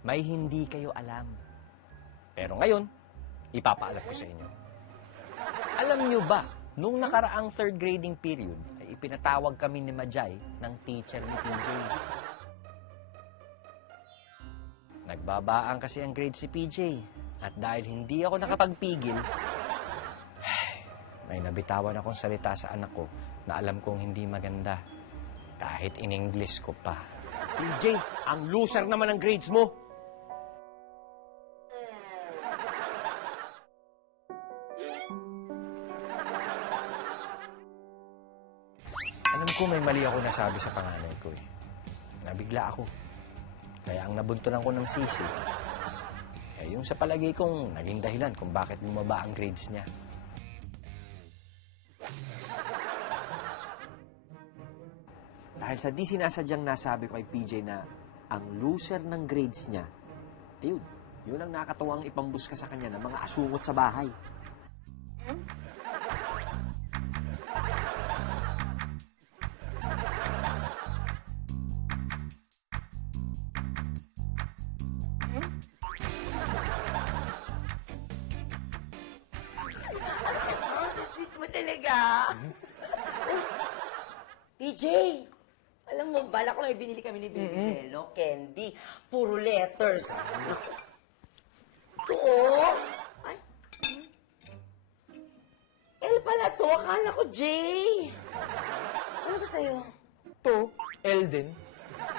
may hindi kayo alam. Pero ngayon, ipapaalam ko sa inyo. Alam nyo ba, nung nakaraang third grading period, ay ipinatawag kami ni Majay ng teacher ni PJ. Nagbabaan kasi ang grade si PJ. At dahil hindi ako nakapagpigil, may nabitawan akong salita sa anak ko na alam kong hindi maganda. Kahit in English ko pa. PJ, ang loser naman ng grades mo. Alam ko may mali ako nasabi sa panganay ko eh. Nabigla ako. Kaya ang nabuntulan ko ng sisi, eh yung sa palagay kong naging dahilan kung bakit bumaba ang grades niya. Dahil sa di sinasadyang nasabi ko kay PJ na ang loser ng grades niya, ayun, yun ang nakakatuwang ipambuska sa kanya ng mga asungot sa bahay. Sa sweet mo talaga. PJ, alam mo, balak ko may binili kami ni Baby Delo, candy, puro letters. Ito, oh. Ay. L pala to, akala ko J. Ano ba sa'yo? To, Elden.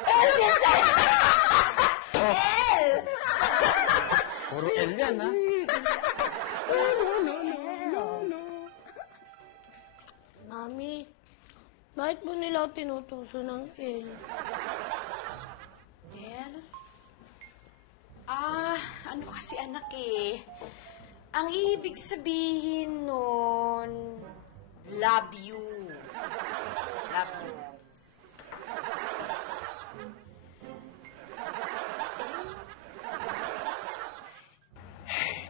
L din sa'yo! L! Puro L yan, ha? Mami, bakit mo nila tinutuso ng L? L? Ano kasi anak eh. Ang ibig sabihin nun, love you. Love you.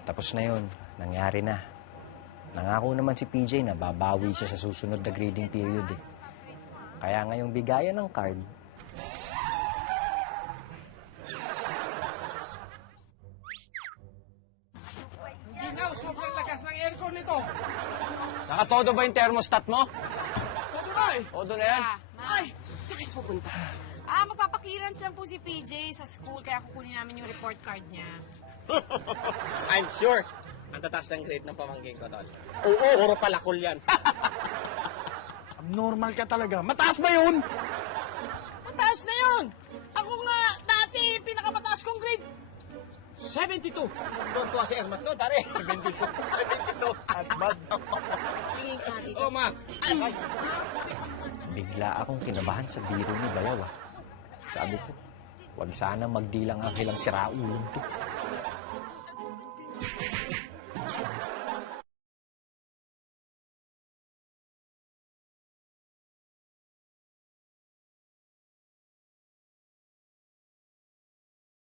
Tapos na yun. Nangyari na. Nangako naman si PJ na babawi siya sa susunod na grading period eh. Kaya ngayong bigayan ng card, Ginaw, sobrang lakas ng aircon nito. nakatodo ba yung thermostat mo? Todo na eh. Todo na yan? Ay, saan kayo pupunta? Magpapaklearance lang po si PJ sa school, kaya kukunin namin yung report card niya. I'm sure. Ang tataas ng grade ng pamangkin ko, Tol. Oo, puro palakol yan. Abnormal ka talaga. Mataas ba yun? Mataas na yun! Ako nga, dati, pinakamataas kong grade. 72. Doon to si Ermat no, tari. 72. 72. At bad. Tingin ka dito. Oo, ma. Ay. Bigla akong kinabahan sa biro ni Bayaw ah. Sabi ko, wag sana magdilang ang hilang siraulong to.